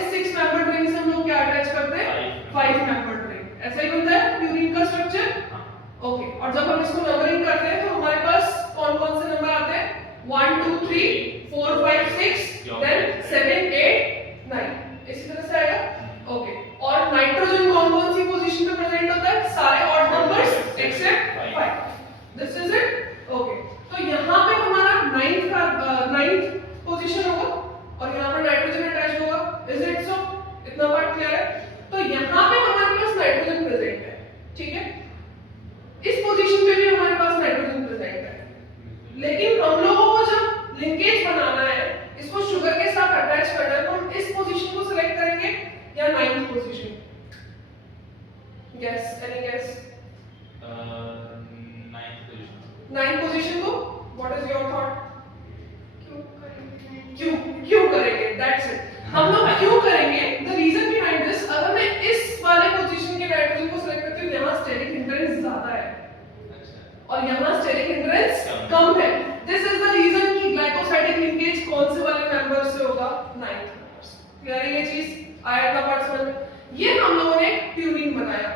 इस 6 membered ring से हम लोग क्या अटैच करते हैं 5 मेंबर्ड रिंग। ऐसा ही होता है प्यूरिन का स्ट्रक्चर। ओके, और जब हम इसको नंबरिंग करते हैं तो हमारे पास कौन कौन से नंबर आते हैं 1 2 3 4 5 6 देन 7 8 9 इसी तरह से आएगा। ओके, और नाइट्रोजन कौन कौन सी पोजीशन पे प्रेजेंट होता है सारे odd numbers accept 5। This is it. Okay, तो यहाँ पे हमारा 9th पोजीशन होगा और यहाँ पर नाइट्रोजन अटैच होगा। Is it so? इतना पार्ट क्लियर है? तो यहाँ पे हमारे पास नाइट्रोजन प्रेजेंट है, ठीक है, इस पोजीशन पे भी हमारे पास नाइट्रोजन प्रेजेंट है, लेकिन हम लोगों को जब लिंकेज बनाना है, इसको शुगर के साथ अटैच करना है, तो हम इस पोजीशन को सिलेक्ट करेंगे या 9th position? Guess, any guess? 9th position को व्हाट इज योर थॉट? क्यों करेंगे? That's it. हम लोग क्यों करेंगे? द रीजन बिहाइंड दिस, अगर मैं इस वाले पोजीशन के नाइट्रोजन को सिलेक्ट करती हूं, यहाँ स्टेरिक हिंड्रेंस ज्यादा है और यहाँ स्टेरिक हिंड्रेंस कम है। दिस इज द रीजन कि ग्लाइकोसाइडिक लिंकेज कौन से वाले मेंबर से होगा 9th मेंबर से। क्लियर है ये चीज? आया था पार्ट समझ में? ये हम लोगों ने प्यूरिन बनाया,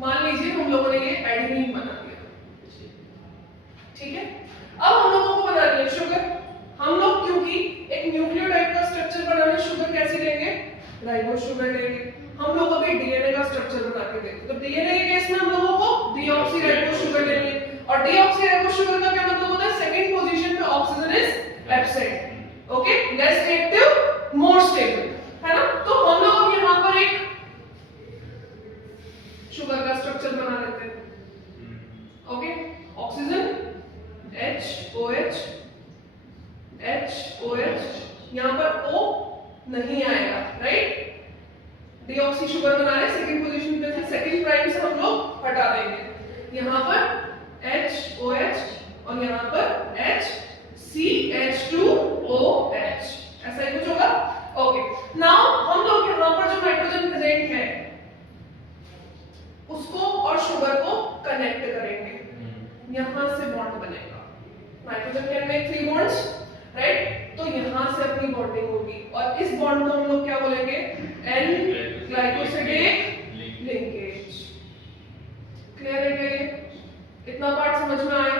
मान लीजिए हम लोगों ने ये एडेनिन बना दिया, ठीक है। अब हम लोगों को बनानी है शुगर। हम लोग क्योंकि एक न्यूक्लियोटाइड का स्ट्रक्चर बनाने शुगर कैसे लेंगे? राइबोस शुगर लेंगे। हम लोग अभी डीएनए का स्ट्रक्चर बना के देखें, तो डीएनए के केस में हम लोगों को डीऑक्सीराइबोस शुगर लेंगे, और डीऑक्सीराइबोस शुगर का क्या मतलब होता है? सेकंड पोजीशन पे oxygen is absent. Okay, less reactive more stable, है ना। तो हम लोग यहाँ पर एक शुगर का स्ट्रक्चर बना लेते हैं। ओके, ऑक्सीजन HOH HOH, यहाँ पर O नहीं आएगा, राइट। डीऑक्सी शुगर बना रहे सेकंड पोजीशन पे से, सेकंड प्राइम से हम लोग हटा देंगे। यहाँ पर HOH और यहाँ पर HCH2OH, ऐसा ही कुछ होगा। ओके, नाउ हम लोग यहाँ पर जो नाइट्रोजन प्रेजेंट है उसको और शुगर को कनेक्ट करेंगे। यहाँ से बॉन्ड बनेगा, nitrogen can make 3 bonds, right. तो यहाँ से अपनी बॉन्डिंग होगी और इस बॉन्ड को हम लोग क्या बोलेंगे? N glycosidic linkage. क्लियर है क्या? इतना पार्ट समझ में आया?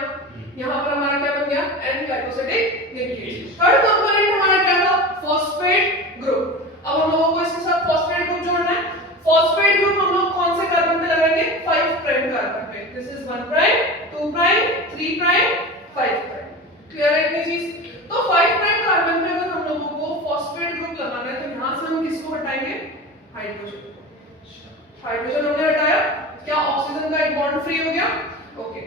यहाँ पर हमारा क्या बन गया? An glycosidic linkage. Third component हमारा क्या था? Phosphate group. अब हम लोगों को इसके साथ फॉस्फेट ग्रुप जोड़ना है। फॉस्फेट ग्रुप हम लोग कौन से कार्बन पे लगाएंगे? 5 प्राइम कार्बन पे। This is 1 prime 2 prime 3 prime 5 prime. Clear है इतनी चीज? तो 5 प्राइम कार्बन पे अगर हम लोगों को फॉस्फेट ग्रुप लगाना है तो यहां से हम किसको हटाएंगे? हाइड्रोजन को। हाइड्रोजन हमने हटाया, क्या ऑक्सीजन का एक बॉन्ड फ्री हो गया? ओके,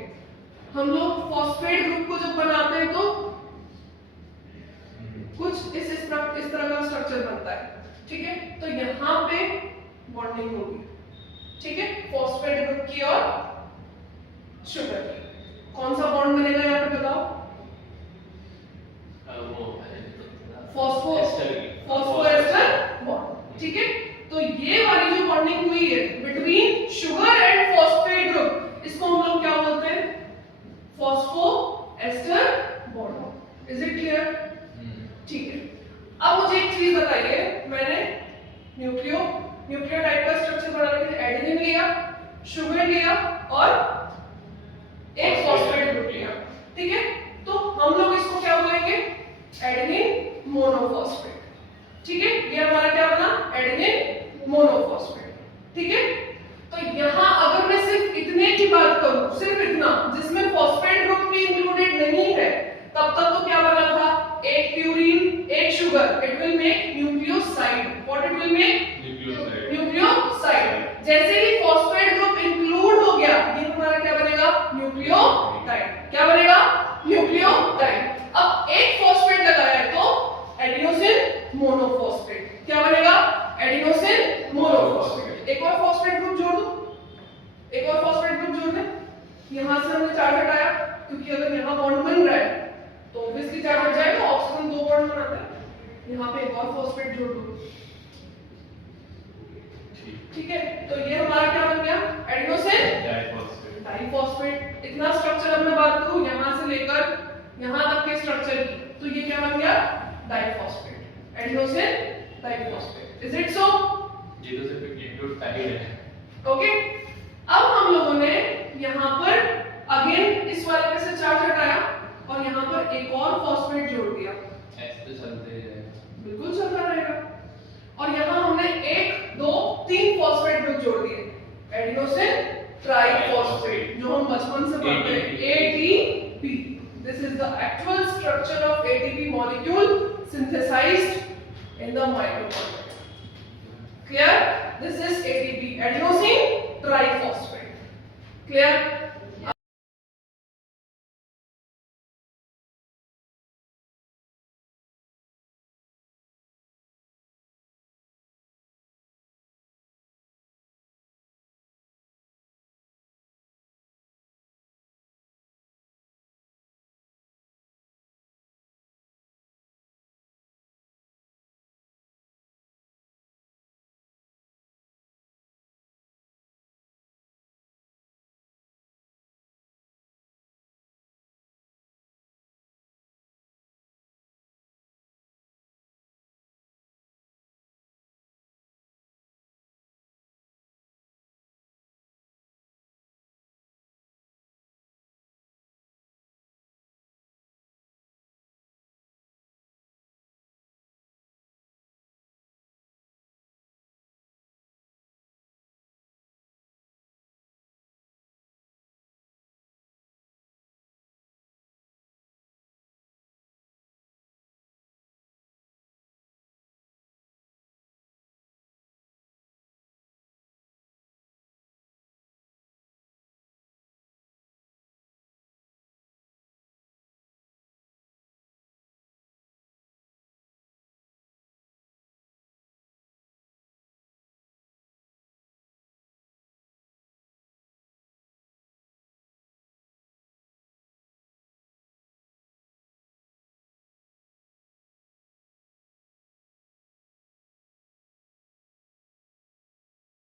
हम लोग फॉस्फेट ग्रुप को जब बनाते हैं तो कुछ इस तरह का स्ट्रक्चर बनता है, ठीक है। तो यहाँ पे बॉन्डिंग होगी, ठीक है, फॉस्फेट ग्रुप की और शुगर की। कौन सा बॉन्ड बनेगा यहाँ पे बताओ? फॉस्फोएस्टर बॉन्ड, ठीक है। तो ये वाली जो बॉन्डिंग हुई है between sugar and phosphate group, इसको हम लोग क्या बोलते हैं? Phosphoester bond. Is it clear? ठीक है। अब मुझे एक चीज बताइए, मैंने न्यूक्लियोटाइड का स्ट्रक्चर बनाने के लिए एडेनिन लिया, शुगर लिया और एक फॉस्फेट ग्रुप लिया, ठीक है। तो हम लोग इसको क्या बोलेंगे? एडेनिन मोनोफॉस्फेट, ठीक है। ये हमारा क्या बना? एडेनिन मोनोफॉस्फेट, ठीक है। तो यहाँ अगर मैं सिर्फ इतने की बात करूं, सिर्फ इतना जिसमें फॉस्फेट ग्रुप भी इंक्लूडेड नहीं है, तब तक तो क्या बना था? एक प्यूरिन एक sugar, it will make nucleoside. What it will make? Nucleoside. जैसे ही फॉस्फेट ग्रुप इंक्लूड हो गया, ये हमारा क्या बनेगा? न्यूक्लियोटाइड। क्या बनेगा? न्यूक्लियोटाइड। अब एक फॉस्फेट लगाया है तो एडिनोसिन मोनोफॉस्फेट। क्या बनेगा? Adenosine monophosphate. एक और फॉस्फेट ग्रुप जोड़ दो, एक और फॉस्फेट ग्रुप जोड़ दे। यहां से हमने 4 हटाया क्योंकि अगर यहां बॉन्ड बन रहा है तो ऑब्वियसली 4 हट जाएगा, ऑक्सीजन 2 बॉन्ड बनाता है। यहां पे एक और फॉस्फेट जोड़ दो, ठीक है। तो ये हमारा क्या बन गया? Adenosine diphosphate. इतना स्ट्रक्चर अब मैं बात करूं यहां से लेकर यहां तक के स्ट्रक्चर की, तो ये क्या बन गया? Diphosphate, adenosine diphosphate. Is it so? Zero से फिर इंक्लूड टाइड है। ओके, अब हम लोगों ने यहाँ पर अगेन इस वाले में से चार्ज हटाया और यहाँ पर एक और फॉस्फेट जोड़ दिया। ऐसे तो चलते हैं, बिल्कुल चलता रहेगा। और यहाँ हमने 1 2 3 फॉस्फेट ग्रुप जोड़ दिए, एडिनोसिन ट्राइफॉस्फेट, जो हम बचपन से पढ़ते हैं, ATP। This is the actual structure of ATP molecule synthesised in the mitochondria. Clear? This is ATP, adenosine triphosphate. Clear?